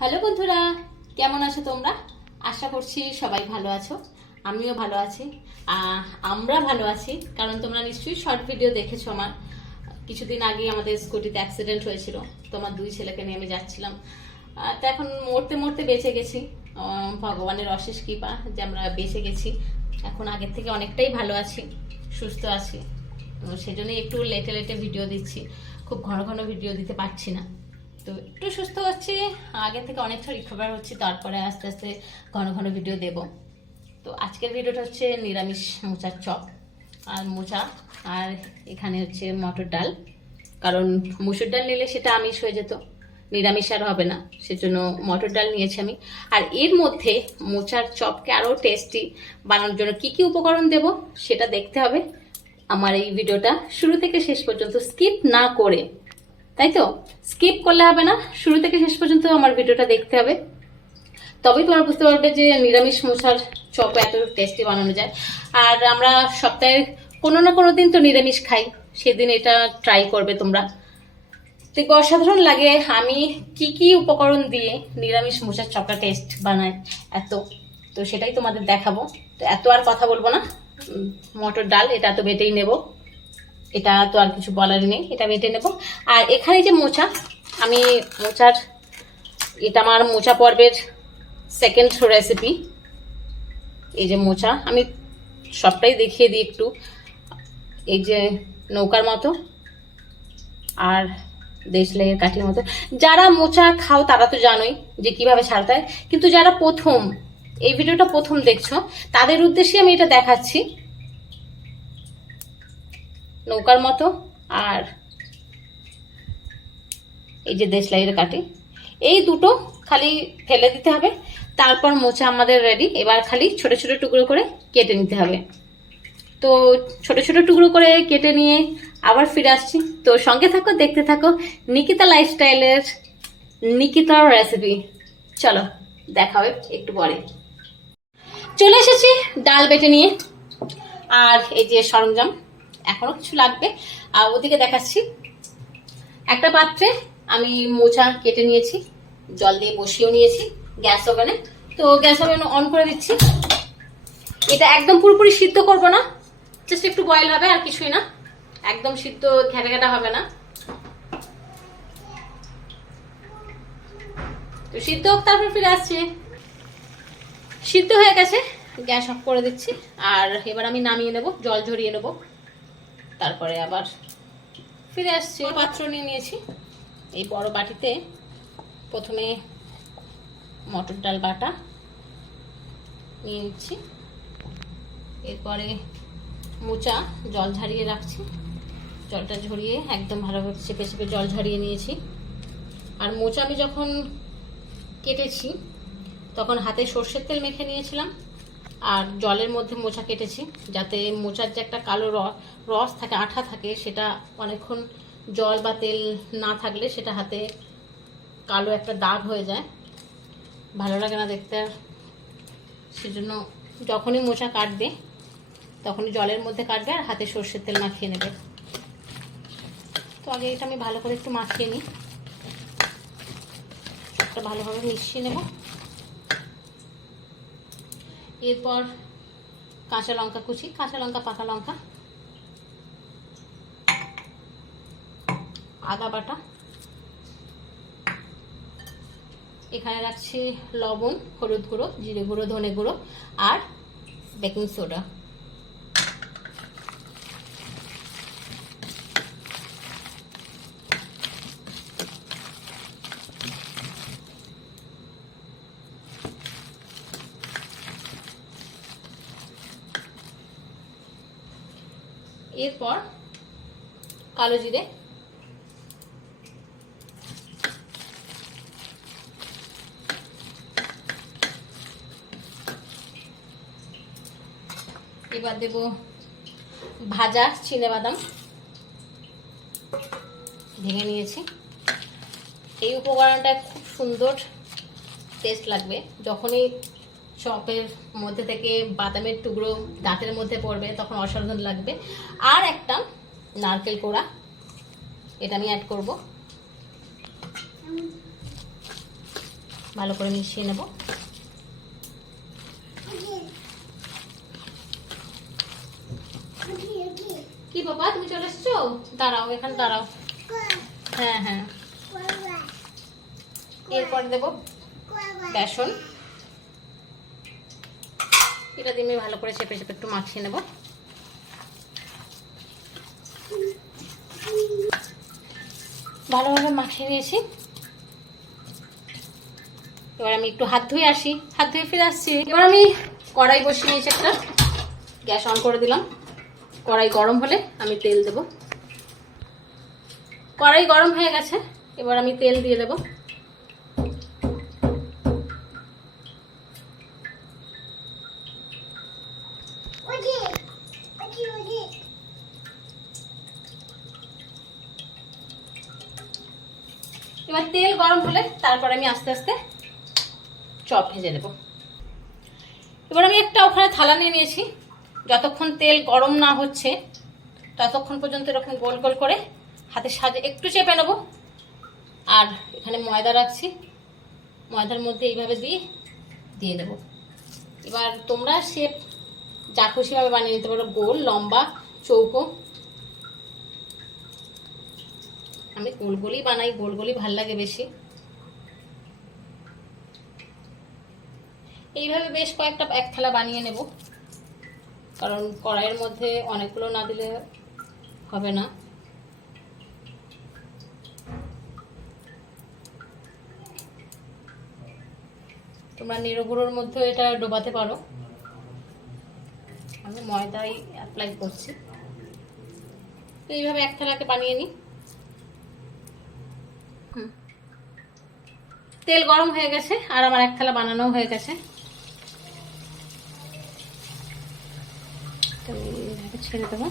Hello বন্ধুরা, কেমন আছো তোমরা? আশা করছি সবাই ভালো আছো। আমিও ভালো আছি। আমরা ভালো আছি কারণ তোমরা নিশ্চয়ই শর্ট ভিডিও দেখেছো আমার। কিছুদিন আগে আমাদের স্কুটিতে অ্যাক্সিডেন্ট হয়েছিল। তোমার দুই ছেলেকে নিয়ে আমি যাচ্ছিলাম। তো এখন মরতে মরতে বেঁচে গেছি। ভগবানের অশেষ কৃপা যে আমরা বেঁচে গেছি। এখন আগের থেকে অনেকটাই ভালো আছি, সুস্থ আছি। সেজন্যই একটু লেটে লেটে ভিডিও দিচ্ছি, খুব ঘন ঘন ভিডিও দিতে পারছি না। তো একটু সুস্থ হচ্ছি, আগে থেকে অনেকটা রিকভার হচ্ছি, তারপরে আস্তে আস্তে ঘন ঘন ভিডিও দেব। তো আজকের ভিডিওটা হচ্ছে নিরামিষ মোচার চপ আর মোচা, আর এখানে হচ্ছে মটর ডাল। কারণ মুসুর ডাল নিলে সেটা আমিষ হয়ে যেত, নিরামিষ আর হবে না, সেজন্য মটর ডাল নিয়েছি আমি। আর এর মধ্যে মোচার চপকে আরও টেস্টি বানানোর জন্য কি কি উপকরণ দেব সেটা দেখতে হবে আমার এই ভিডিওটা শুরু থেকে শেষ পর্যন্ত স্কিপ না করে। তাই তো, স্কিপ করলে হবে না, শুরু থেকে শেষ পর্যন্ত আমার ভিডিওটা দেখতে হবে, তবেই তোমরা বুঝতে পারবে যে নিরামিষ মোচার চপ এত টেস্টি বানানো যায়। আর আমরা সপ্তাহে কোনো না কোনো দিন তো নিরামিষ খাই, সেদিন এটা ট্রাই করবে তোমরা। দেখবে অসাধারণ লাগে আমি কি কি উপকরণ দিয়ে নিরামিষ মোচার চপটা টেস্ট বানাই এত। তো সেটাই তোমাদের দেখাবো। তো এত আর কথা বলবো না। মটর ডাল এটা তো বেটেই নেব, এটা তো আর কিছু বলার নেই, এটা বেটে নেব। আর এখানে যে মোচা, আমি মোচার, এটা আমার মোচা পর্বের সেকেন্ড রেসিপি। এই যে মোচা আমি সবটাই দেখিয়ে দিই একটু। এই যে নৌকার মতো আর দেশলাইয়ের কাঠির মতো। যারা মোচা খাও তারা তো জানোই যে কিভাবে ছাড়তে হয়, কিন্তু যারা প্রথম এই ভিডিওটা প্রথম দেখছো তাদের উদ্দেশ্যে আমি এটা দেখাচ্ছি। নৌকার মতো আর এই যে দেশলাইয়ের কাঠি, এই দুটো খালি ফেলে দিতে হবে, তারপর মোচা আমাদের রেডি। এবার খালি ছোট ছোট টুকরো করে কেটে নিতে হবে। তো ছোট ছোট টুকরো করে কেটে নিয়ে আবার ফিরে আসছি। তো সঙ্গে থাকো, দেখতে থাকো নিকিতা লাইফস্টাইলের নিকিতার রেসিপি। চলো দেখা হবে একটু পরে। চলে এসেছি ডাল বেটে নিয়ে, আর এই যে সরঞ্জাম এখনো কিছু লাগবে আর ওদিকে দেখাচ্ছি। একটা পাত্রে আমি মোচা কেটে নিয়েছি, জল দিয়ে বসিয়েও নিয়েছি গ্যাস ওভেনে। তো গ্যাস ওভেন অন করে দিচ্ছি। এটা একদম পুরোপুরি সিদ্ধ করব না, জাস্ট একটু বয়েল হবে আর কিছুই না, একদম সিদ্ধ ঘেটা ঘেটা হবে না। তো সিদ্ধ হোক, তারপর ফিরে আসছি। সিদ্ধ হয়ে গেছে, গ্যাস অফ করে দিচ্ছি। আর এবার আমি নামিয়ে নেব, জল ঝরিয়ে নেব, তারপরে আবার ফিরে আসছি। পাত্র নিয়ে নিয়েছি, এই বড় বাটিতে প্রথমে মটর ডাল বাটা নিয়ে নিচ্ছি। এরপরে মোচা জল ঝরিয়ে রাখছি, জলটা ঝরিয়ে একদম ভালোভাবে চেপে চেপে জল ঝরিয়ে নিয়েছি। আর মোচা আমি যখন কেটেছি তখন হাতে সর্ষের তেল মেখে নিয়েছিলাম, আর জলের মধ্যে মোচা কেটেছি যাতে মোচার যে একটা কালো রস থাকে, আঠা থাকে, সেটা অনেকক্ষণ জল বা তেল না থাকলে সেটা হাতে কালো একটা দাগ হয়ে যায়, ভালো লাগে না দেখতে। সেজন্য যখনই মোচা কাটবে তখনই জলের মধ্যে কাটবে আর হাতে সর্ষের তেল মাখিয়ে নেবে। তো আগে এটা আমি ভালো করে একটু মাখিয়ে নিই, একটা ভালোভাবে মিশিয়ে নেব। এরপর কাঁচা লঙ্কা কুচি, কাঁচা লঙ্কা, পাকা লঙ্কা, আদা বাটা, এখানে রাখছি লবণ, হলুদ গুঁড়ো, জিরে গুঁড়ো, ধনে গুঁড়ো আর বেকিং সোডা। এরপর কালো জিরে, এবার দেব ভাজা চিনেবাদাম, ভেঙে নিয়েছি। এই উপকরণটা খুব সুন্দর টেস্ট লাগবে, যখনই চপের মধ্যে থেকে বাদামের টুকরো দাঁতের মধ্যে পড়বে তখন অসাধারণ লাগবে। আর একটা নারকেল কোড়া, এটা আমি অ্যাড করব। ভালো করে মিশিয়ে নেব। কি বাবা তুমি চলে এসছো? দাঁড়াও, এখানে দাঁড়াও। হ্যাঁ হ্যাঁ, এরপর দেব বেসন। এটা দিয়ে আমি ভালো করে চেপে চেপে একটু মাখিয়ে নেব। ভালোভাবে মাখিয়ে নিয়েছি। এবার আমি একটু হাত ধুয়ে আসি, হাত ধুয়ে ফিরে আসছি। এবার আমি কড়াই বসিয়ে নিয়েছি একটা, গ্যাস অন করে দিলাম। কড়াই গরম হলে আমি তেল দেব। কড়াই গরম হয়ে গেছে, এবার আমি তেল দিয়ে দেব। এবার তেল গরম হলে তারপর আমি আস্তে আস্তে চপ ভেজে নেব। এবার আমি একটা ওখানে থালা নিয়ে নিয়েছি। যতক্ষণ তেল গরম না হচ্ছে ততক্ষণ পর্যন্ত এরকম গোল গোল করে হাতের সাহায্যে একটু চেপে নেব। আর এখানে ময়দা রাখছি, ময়দার মধ্যে এইভাবে দিয়ে দেব। এবার তোমরা শেপ যা খুশিভাবে বানিয়ে নিতে পারো, গোল, লম্বা, চৌকো। আমি গোল গোলই বানাই, গোল গোলই ভাল লাগে বেশি। এইভাবে বেশ কয়েকটা এক থালা বানিয়ে নেব, কারণ কড়াইয়ের মধ্যে অনেকগুলো না দিলে হবে না। তোমরা নেড়ো গুঁড়োর মধ্যে এটা ডোবাতে পারো, আমি ময়দাই অ্যাপ্লাই করছি। তো এইভাবে এক থালাকে বানিয়ে নিই। তেল গরম হয়ে গেছে আর আমার এক থালা বানানো হয়ে গেছে। ছেড়ে দেবো।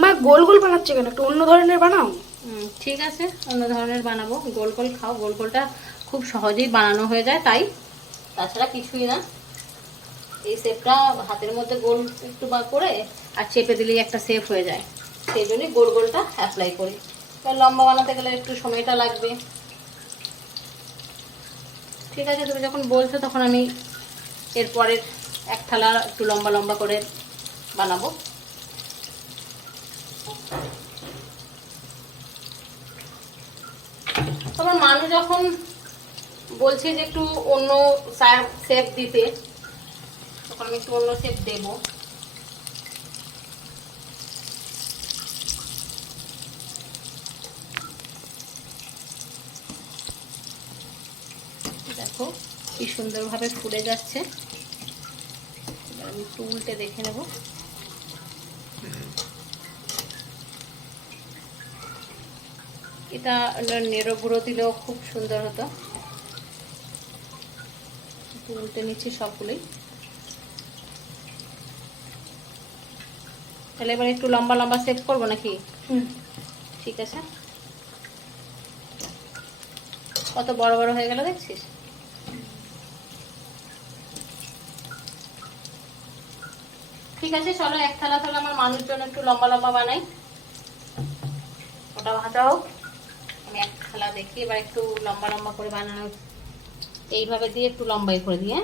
মা গোল গোল বানাচ্ছে কেন? একটু অন্য ধরনের বানাও। ঠিক আছে, অন্য ধরনের বানাবো। গোল গোল খাও, গোল গোলটা খুব সহজেই বানানো হয়ে যায়, তাই তাছাড়া কিছুই না। এই শেপটা হাতের মধ্যে গোল একটু বা করে আর চেপে দিলেই একটা শেপ হয়ে যায়, সেই জন্যই গোল গোলটা অ্যাপ্লাই করি। লম্বা বানাতে গেলে একটু সময়টা লাগবে। ঠিক আছে, তুমি যখন বলছো তখন আমি এরপরের এক থালা একটু লম্বা লম্বা করে বানাবো। তোমার মানুষ যখন বলছে যে একটু অন্য শেপ দিতে, তখন আমি একটু অন্য শেপ দেবো। দেখো কি সুন্দরভাবে ফুলে যাচ্ছে। এবার আমি একটু উল্টে দেখে নেব। এটা নেড়ো গুঁড়ো দিলেও খুব সুন্দর হতো। একটু উল্টে নিচ্ছি সবগুলোই। তাহলে এবার একটু লম্বা লম্বা শেপ করবো নাকি? ঠিক আছে। কত বড় বড় হয়ে গেল দেখছিস? ঠিক আছে, চলো এক থালা তাহলে আমার মানুষের জন্য একটু লম্বা লম্বা বানাই। ওটা ভাজা হোক, আমি এক থালা দেখি এবার একটু লম্বা লম্বা করে বানানো। এইভাবে দিয়ে একটু লম্বাই করে দিয়ে।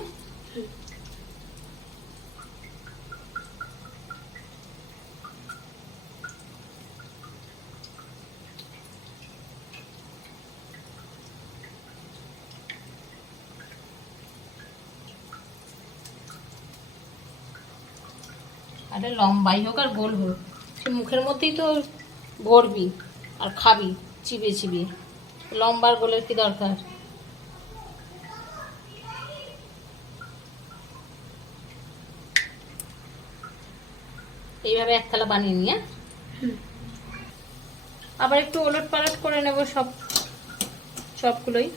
আরে লম্বাই হোক আর গোল হোক, সে মুখের মধ্যেই তো ভরবি আর খাবি চিবিয়ে চিবিয়ে। লম্বার গোলের কি দরকার? এইভাবে এক থালা বানিয়ে নিয়ে আবার একটু ওলট পালট করে নেব সবগুলোই।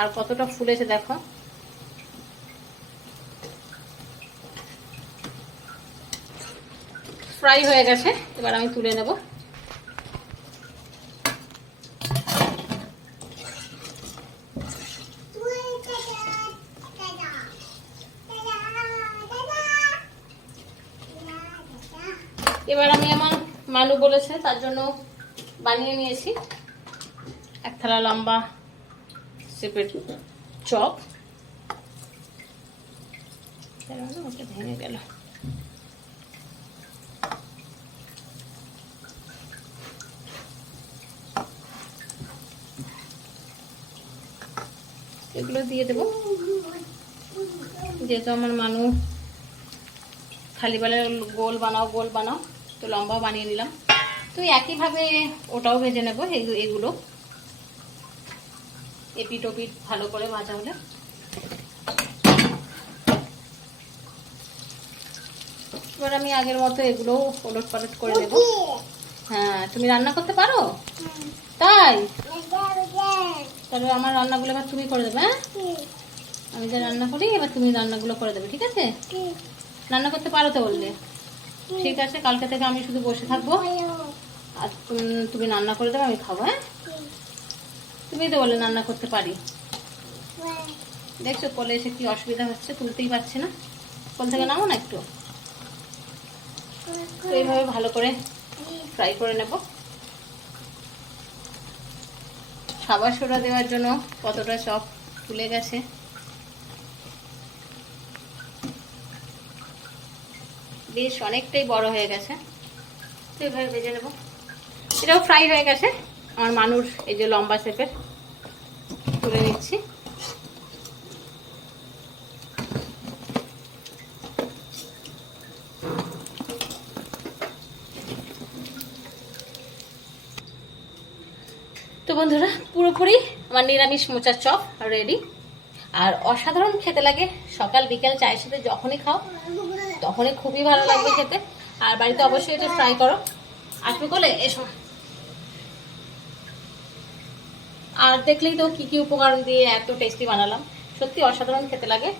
আর কতটা ফুলেছে দেখো। ফ্রাই হয়ে গেছে, এবার আমি তুলে নেব। এবার আমি আমার মানু বলেছে তার জন্য বানিয়ে নিয়েছি এক থালা লম্বা শেপের চপ। ওটা ভেঙে গেল। এগুলো দিয়ে দেবো, যেহেতু আমার মানু খালি বলে গোল বানাও, তো লম্বা বানিয়ে নিলাম। তো একইভাবে ওটাও ভেজে নেবো। এগুলো এপিট ওপিট ভালো করে ভাজা হলে এবার আমি আগের মতো এগুলো ওলট পালট করে দেবো। হ্যাঁ, তুমি রান্না করতে পারো? তাই তাহলে আমার রান্নাগুলো এবার তুমি করে দেবে। হ্যাঁ, আমি যা রান্না করি এবার তুমি রান্নাগুলো করে দেবে, ঠিক আছে? রান্না করতে পারো তো বললে? ঠিক আছে, কালকে থেকে আমি শুধু বসে থাকবো আর তুমি রান্না করে দেবে, আমি খাবো। হ্যাঁ, তুমি তো বললে রান্না করতে পারি। দেখছো কোলে এসে কি অসুবিধা হচ্ছে, তুলতেই পারছি না। কোল থেকে নামো না একটু। তো এইভাবে ভালো করে ফ্রাই করে নেব। খাবার সোডা দেওয়ার জন্য কতটা চপ ফুলে গেছে। বেশ অনেকটাই বড় হয়ে গেছে। তো এইভাবে ভেজে নেব। এটাও ফ্রাই হয়ে গেছে। আমার মানুষ এই যে লম্বা শেপের তুলে নিচ্ছি। তো বন্ধুরা, পুরোপুরি আমার নিরামিষ মোচার চপ রেডি। আর অসাধারণ খেতে লাগে। সকাল বিকেল চায়ের সাথে যখনই খাও তখনই খুবই ভালো লাগবে খেতে। আর বাড়িতে অবশ্যই এটা ফ্রাই করো। আসবে কোলে এসো। আর দেখলেই তো কি কি উপকরণ দিয়ে এত টেস্টি বানালাম। সত্যি অসাধারণ খেতে লাগে।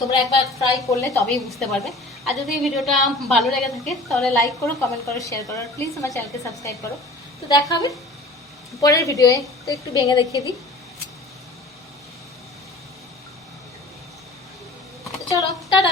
তোমরা একবার ট্রাই করলে তবেই বুঝতে পারবে। আর যদি এই ভিডিওটা ভালো লেগে থাকে তাহলে লাইক করো, কমেন্ট করো, শেয়ার করো। প্লিজ আমার চ্যানেলকে সাবস্ক্রাইব করো। তো দেখা হবে পরের ভিডিওয়ে। তো একটু ভেঙে দেখিয়ে দিই। চলো, টাটা।